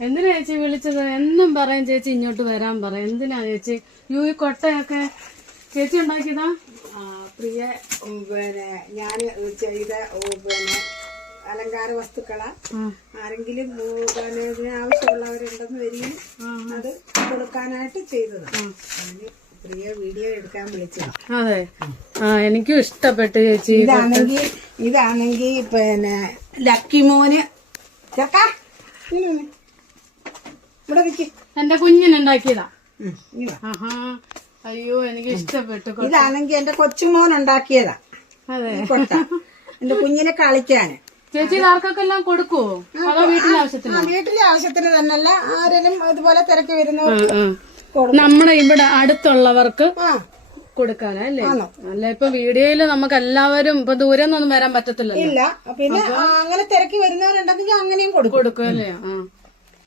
എന്തിനാ ചേച്ചി വിളിച്ചത്? എന്നും പറയും ചേച്ചി ഇങ്ങോട്ട് വരാൻ പറയും. എന്തിനാ ചേച്ചി? യു ഈ കൊട്ടയൊക്കെ ചേച്ചി ഉണ്ടാക്കിയതാ? പ്രിയ പിന്നെ ഞാൻ ചെയ്ത പിന്നെ അലങ്കാര വസ്തുക്കളാ. ആരെങ്കിലും പിന്നെ ആവശ്യമുള്ളവരുണ്ടെന്ന് വരികയും അത് കൊടുക്കാനായിട്ട് ചെയ്തതാണ് പ്രിയ വീഡിയോ എടുക്കാൻ വിളിച്ചത്. അതെ. ആ എനിക്കും ഇഷ്ടപ്പെട്ടു ചേച്ചി ഇതാണെങ്കിൽ ഇതാണെങ്കിൽ പിന്നെ ലക്കിമോന് ചേക്കാ. ഇവിടെ എന്റെ കുഞ്ഞിനുണ്ടാക്കിയതാ. ആഹാ. അയ്യോ എനിക്ക് ഇഷ്ടപ്പെട്ടു ഇതാണെങ്കിൽ എന്റെ കൊച്ചുമോൻ ഉണ്ടാക്കിയതാ അതെ എന്റെ കുഞ്ഞിനെ കളിക്കാന് ചേച്ചി ആർക്കൊക്കെ എല്ലാം കൊടുക്കുവോ? അതോ വീട്ടിലെ ആവശ്യത്തിന്? വീട്ടിലെ ആവശ്യത്തിന് തന്നെയല്ല. ആരെങ്കിലും ഇതുപോലെ തിരക്ക് വരുന്നു നമ്മുടെ ഇവിടെ അടുത്തുള്ളവർക്ക് കൊടുക്കാനല്ലേ കൊടുക്കാനാ അല്ലേ? ഇപ്പൊ വീഡിയോയിൽ നമുക്ക് എല്ലാവരും ഇപ്പൊ ദൂരെ നിന്നൊന്നും വരാൻ പറ്റത്തില്ല ഇല്ല. പിന്നെ അങ്ങനെ തിരക്ക് വരുന്നവരുണ്ടെങ്കിൽ അങ്ങനെയും കൊടുക്കും. കൊടുക്കും അല്ലേ? ആ.